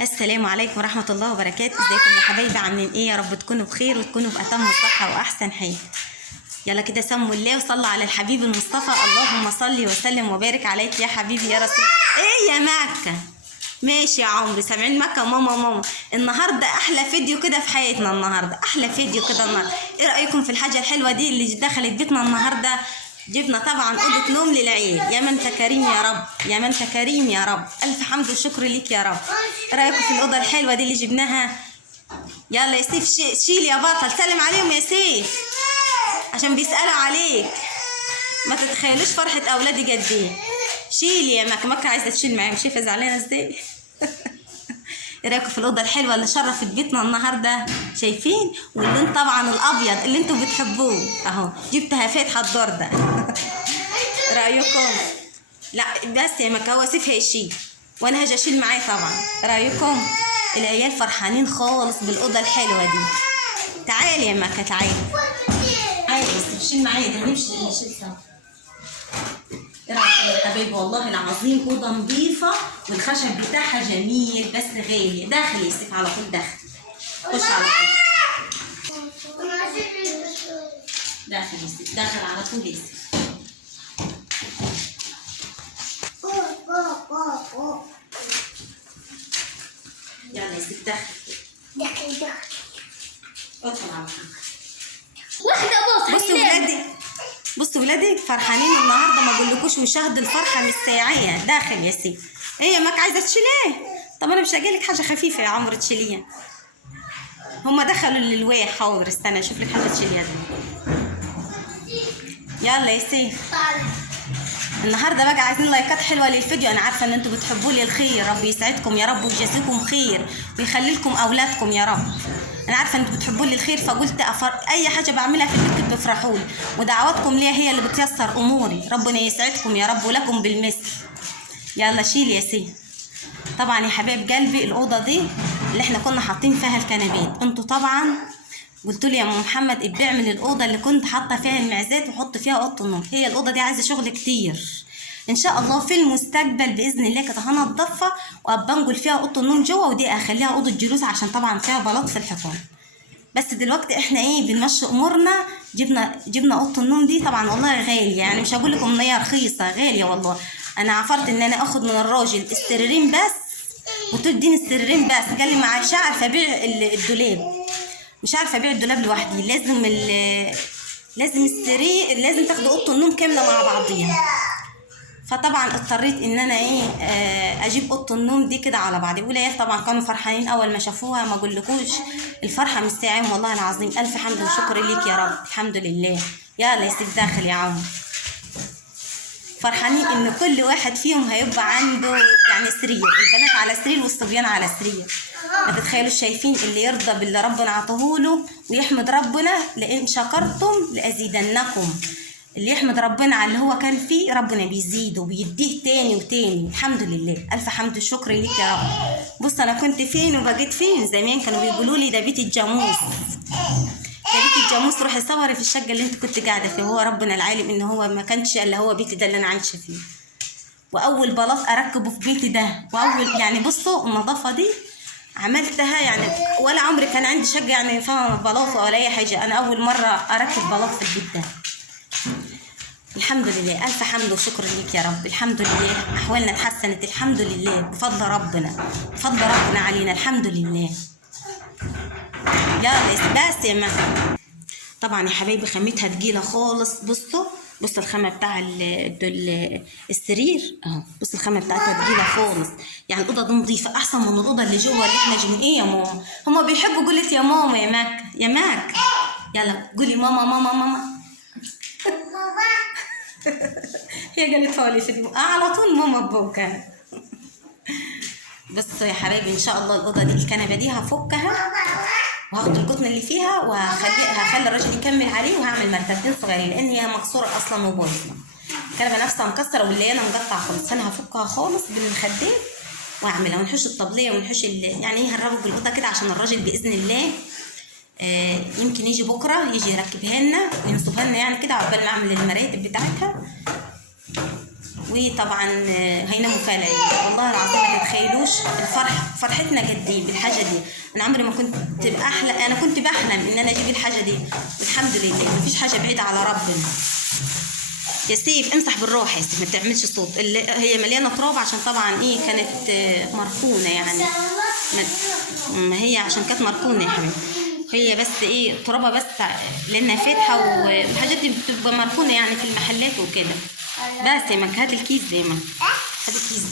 السلام عليكم ورحمة الله وبركاته. ازيكم يا حبايبي؟ عاملين ايه؟ يا رب تكونوا بخير وتكونوا بأتم الصحة وأحسن حال. يلا كده سموا الله وصلوا على الحبيب المصطفى. اللهم صل وسلم وبارك عليك يا حبيبي يا رسول. ايه يا مكة؟ ماشي يا عمري، سامعين مكة؟ ماما النهارده احلى فيديو كده في حياتنا، النهارده احلى فيديو كده النهارده. ايه رأيكم في الحاجة الحلوة دي اللي دخلت بيتنا النهارده؟ جبنا طبعا اوضه نوم للعيل. يا ما انت كريم يا رب، يا ما انت كريم يا رب، الف حمد وشكر ليك يا رب. ايه رايكم في الاوضه الحلوه دي اللي جبناها؟ يلا يا سيف شيل يا بطل، سلم عليهم يا سيف عشان بيسالوا عليك. ما تتخيلوش فرحه اولادي قد ايه. شيل يا مكة عايزه تشيل معاهم، شايفه زعلانه ازاي؟ ايه رايكم في الاوضه الحلوه اللي شرفت بيتنا النهارده؟ شايفين؟ واللون طبعا الابيض اللي انتوا بتحبوه اهو، جبت فاتحه الدار ده. رايكم؟ لا بس يا مكة هو سيف هيشيل وانا هاجي اشيل معاه طبعا. رايكم؟ العيال فرحانين خالص بالاوضه الحلوه دي. تعالي يا مكة تعالي بس شيل معايا ده، نمشي نشيل سوا. ايه رايكم يا حبايبي؟ والله العظيم اوضه نظيفه والخشب بتاعها جميل بس غالي. داخل يا سيف على طول، داخل خش على طول، داخل يا سيف، داخل على طول يا سيف. يلا يا سيف داخل ادخل على طول. واحدة بصوا ولادي فرحانين النهارده، ما اقولكوش وشهد الفرحه مش ساعيه. داخل يا سيف. ايه يا ماك عايزه تشيليه؟ طب انا مش هجيلك حاجه خفيفه يا عمرو تشيليها. هما دخلوا للواح. حاضر استنى اشوف لك حاجه تشيليها دي. يلا يا سيف. النهارده بقى عايزين لايكات حلوه للفيديو. انا عارفه ان انتوا بتحبوا لي الخير، رب يسعدكم يا رب ويجازيكم خير ويخلي لكم اولادكم يا رب. انا عارفه ان انتوا بتحبوا لي الخير، فقلت اي حاجه بعملها في البيت بتفرحوا لي، ودعواتكم ليا هي اللي بتيسر اموري. ربنا يسعدكم يا رب ولكم بالمثل. يلا شيل يا سيدي. طبعا يا حبايب قلبي الاوضه دي اللي احنا كنا حاطين فيها الكنبات، انتوا طبعا قلتوا لي يا ام محمد ابيع من الاوضه اللي كنت حاطه فيها المعزات وحط فيها اوضه النوم. هي الاوضه دي عايزه شغل كتير. ان شاء الله في المستقبل باذن الله كده هنضفها وابقى انقل فيها اوضه النوم جوه، ودي اخليها اوضه جلوس عشان طبعا فيها بلاط في الحيطان. بس دلوقتي احنا ايه بنمشي امورنا. جبنا اوضه النوم دي طبعا والله غاليه، يعني مش هقول لكم ان هي رخيصه، غاليه والله. انا عفرت ان انا اخد من الراجل السريرين بس وتديني السريرين بس. قال لي مش عارفه ابيع الدولاب، مش عارفه ابيع الدولاب لوحدي، لازم السرير، لازم تاخدوا اوضه النوم كامله مع بعضيها. فطبعا اضطريت ان انا اجيب اوضه النوم دي كده على بعض. والعيال طبعا كانوا فرحانين اول ما شافوها، ما اقولكوش الفرحه مش ساعهم والله العظيم. الف حمد وشكر ليك يا رب، الحمد لله. يلا يا سيف داخل يا عم. فرحانين ان كل واحد فيهم هيبقى عنده يعني سرير، البنات على سرير والصبيان على سرير. ما تتخيلوش. شايفين اللي يرضى باللي ربنا عطاهوله ويحمد ربنا، لئن شكرتم لازيدنكم. اللي يحمد ربنا على اللي هو كان فيه ربنا بيزيده وبيديه تاني وتاني. الحمد لله، الف حمد وشكر ليك يا رب. بص انا كنت فين وبقيت فين. زمان كانوا بيقولوا لي ده بيت الجاموس، ده بيت الجاموس. روحي صوري في الشقه اللي انت كنت قاعده فيها. هو ربنا العالم ان هو ما كانش الا هو بيتي ده اللي انا عايشه فيه، واول بلاط اركبه في بيتي ده. واول يعني بصوا النظافه دي عملتها، يعني ولا عمري كان عندي شقه يعني فيها بلاط ولا اي حاجه. انا اول مره اركب بلاط في البيت ده. الحمد لله، الف حمد وشكر ليك يا رب. الحمد لله احوالنا اتحسنت، الحمد لله بفضل ربنا، بفضل ربنا علينا، الحمد لله. يلا بس يا مهد. طبعا يا حبايبي خامتها تقيله خالص. بصوا الخامه بتاع السرير اهو. بصوا الخامه بتاعتها تقيله خالص. يعني الاوضه دي نظيفه احسن من الاوضه اللي جوه اللي احنا جبنا. ايه يا ماما؟ هما بيحبوا قولت يا ماما يا ماك يا ماك. يلا قولي ماما ماما ماما. هي قالت فولي في على طول ماما بوكا. بصوا يا حبايبي ان شاء الله الاوضه دي الكنبه دي هفكها وهاخد القطن اللي فيها هخلي الراجل يكمل عليه، وهعمل مرتبتين صغيرين لان هي مكسوره اصلا وبايظه. الكنبه نفسها مكسره والليانه مقطعه خالص. فانا هفكها خالص بالمخدات واعملها ونحش الطبليه ونحش يعني هنربط بالاوضه كده عشان الراجل باذن الله يمكن يجي بكره يجي يركبها لنا وينصبها لنا يعني كده عقبال ما اعمل المراتب بتاعتها. وطبعا هيناموا فيها العيد. والله العظيم ما تتخيلوش فرحتنا قد ايه بالحاجه دي. انا عمري ما كنت بحلم، انا كنت بحلم ان انا اجيب الحاجه دي، والحمد لله مفيش حاجه بعيده على ربنا. يا سيف امسح بالراحه يا سيف، ما تعملش صوت. هي مليانه تراب عشان طبعا ايه كانت مركونه يعني، ما هي عشان كانت مركونه يا حبيبي، هي بس ايه ترابها بس لانها فاتحه، والحاجات دي بتبقى مركونه يعني في المحلات وكده. بس يا مك هات الكيس زي ما هات الكيس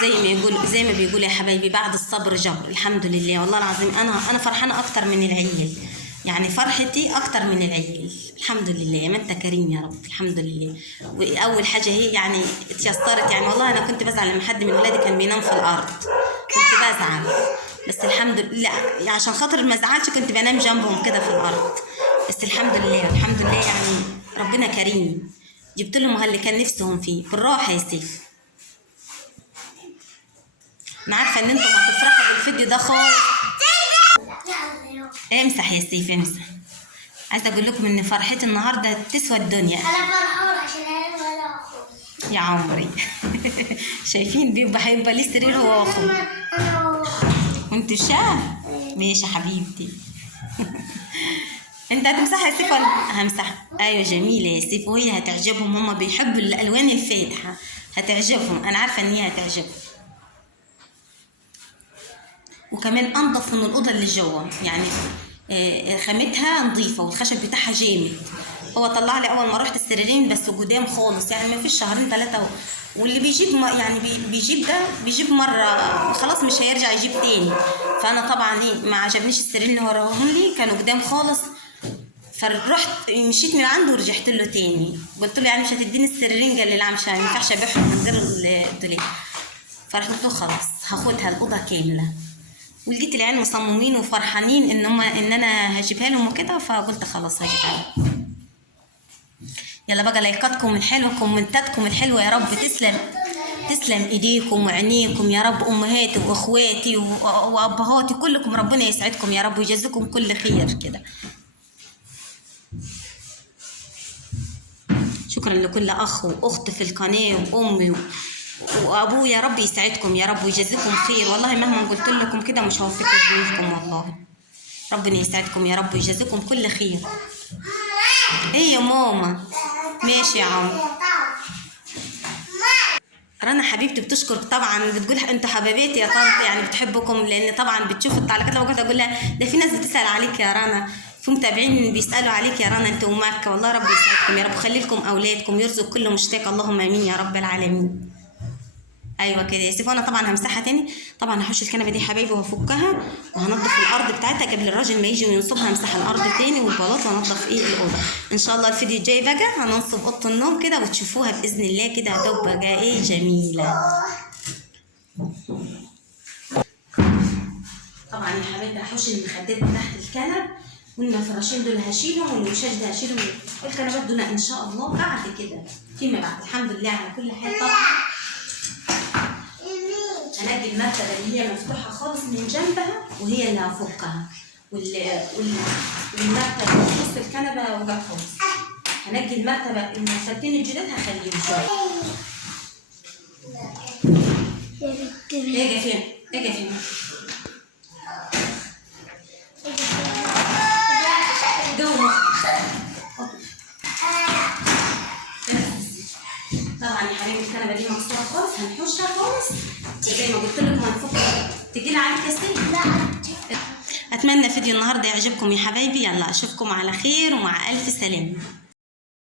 ده، زي ما بيقولوا يا حبايبي بعد الصبر جبر. الحمد لله والله العظيم انا فرحانه اكتر من العيال، يعني فرحتي اكتر من العيال. الحمد لله يا ما انت كريم يا رب. الحمد لله. واول حاجه هي يعني اتيسرت، يعني والله انا كنت بزعل لما حد من ولادي كان بينام في الارض، كنت بزعل، بس الحمد لله عشان خاطر ما ازعلش كنت بنام جنبهم كده في الارض. بس الحمد لله الحمد لله يعني ربنا كريم، جبت لهم اللي كان نفسهم فيه. بالراحه يا سيف، انا عارفه ان انتم هتفرحوا بالفيديو ده خالص. امسح يا سيف امسح. عايزه اقول لكم ان فرحتي النهارده تسوى الدنيا. انا فرحان عشان انا ولا اخوي يا عمري شايفين هيبقى ليه سرير هو واخوه. وانت شاه ماشي يا حبيبتي انت هتمسحها يا سيف ولا همسحها؟ ايوه جميله يا سيف، وهي هتعجبهم، هما بيحبوا الالوان الفاتحه، هتعجبهم، انا عارفه ان هي هتعجبهم. وكمان انضف من الاوضه اللي جوه، يعني خامتها نظيفه والخشب بتاعها جامد. هو طلع لي اول ما رحت السريرين بس قدام خالص، يعني ما فيش شهرين ثلاثه، واللي بيجيب يعني بيجيب ده بيجيب مره خلاص مش هيرجع يجيب تاني. فانا طبعا ايه ما عجبنيش السرير اللي وراهم لي، كانوا قدام خالص، فرحت مشيت من عنده ورجعت له تاني. قلت له يعني مش هتديني السريرين؟ قال لي لا مش هينفعش ابيعهم من غير الدولاب. فرحت له خلاص هاخدها الاوضه كامله. ولقيت العيال مصممين وفرحانين ان انا هجيبها لهم وكده، فقلت خلاص هجيبها لهم. يلا بقى لايكاتكم الحلوه، كومنتاتكم الحلوه يا رب تسلم ايديكم وعينيكم يا رب، امهاتي واخواتي وابهاتي كلكم ربنا يسعدكم يا رب ويجزيكم كل خير كده. شكرا لكل اخ واخت في القناه وامي وابوه، يا رب يسعدكم يا رب ويجزيكم خير. والله مهما قلت لكم كده مش هوفيكم بذنوبكم، والله ربنا يسعدكم يا رب ويجزيكم كل خير. ايه يا ماما ماشي يا عم. رنا حبيبتي بتشكر طبعا، بتقول انتوا حبايباتي يا طنط، يعني بتحبكم، لان طبعا بتشوف التعليقات. لو قاعده اقول لها ده في ناس بتسال عليك يا رنا، في متابعين بيسالوا عليك يا رنا انت ومكه. والله رب يسعدكم يا رب، خلي لكم اولادكم، يرزق كل مشتاق، اللهم امين يا رب العالمين. ايوه كده يا سيف. وانا طبعا همسحها تاني، طبعا هحوش الكنبه دي حبايبي وهفكها وهنضف الارض بتاعتها قبل الراجل ما يجي وينصبها. همسح الارض تاني والبلاط وانضف الاوضه. ان شاء الله الفيديو الجاي بقى هننصب اوضه النوم كده وتشوفوها باذن الله كده، هتبقى ايه جميله. طبعا يا حبايبي هحوش المخدات تحت الكنب، والمفرشين دول هشيلهم، والوشاش ده هشيلهم، والكنبات دول ان شاء الله بعد كده فيما بعد. الحمد لله على كل حال. طبعا هنجي المرتبه اللي هي مفتوحه خالص من جنبها وهي اللي هفكها، والمرتبه في نص الكنبه وجع خالص. هنجي المرتبه المرتبتين الجداد هخليهم شويه. اجي فين؟ اجي فين؟ طبعا يا حبيبي الكنبه دي مكسوره خالص، هنحوشها خالص زي ما قلت لكم. هنفكها تجيلي عليك يا سيدي. لا اتمنى فيديو النهارده يعجبكم يا حبايبي. يلا اشوفكم على خير ومع الف سلامه.